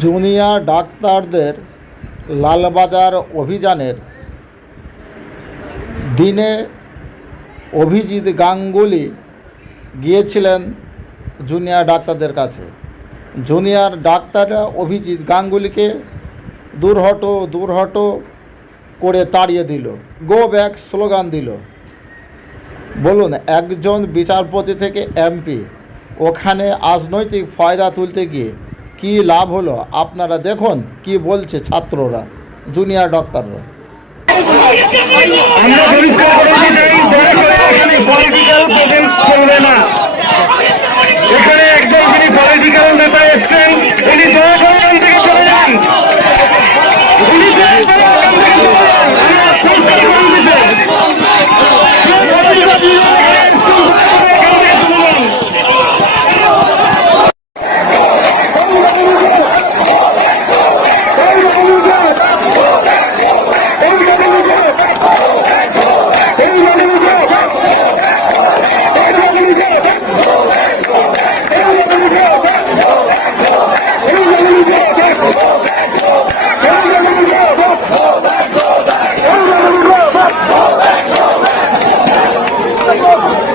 Junior ডাক্তারদের লালবাজার অভিযানের দিনে অভিজিৎ গাঙ্গুলি গিয়েছিলেন জুনিয়র ডাক্তারদের কাছে। জুনিয়র ডাক্তাররা অভিজিৎ গাঙ্গুলিকে দূর হটো দূর হটো করে তাড়িয়ে দিল গো ব্যাক স্লোগান দিল। বলুন, একজন বিচারপতি থেকে এমপি, ওখানে রাজনৈতিক ফায়দা তুলতে গিয়ে কি লাভ হলো? আপনারা দেখুন কি বলছে ছাত্ররা জুনিয়র ডক্টররা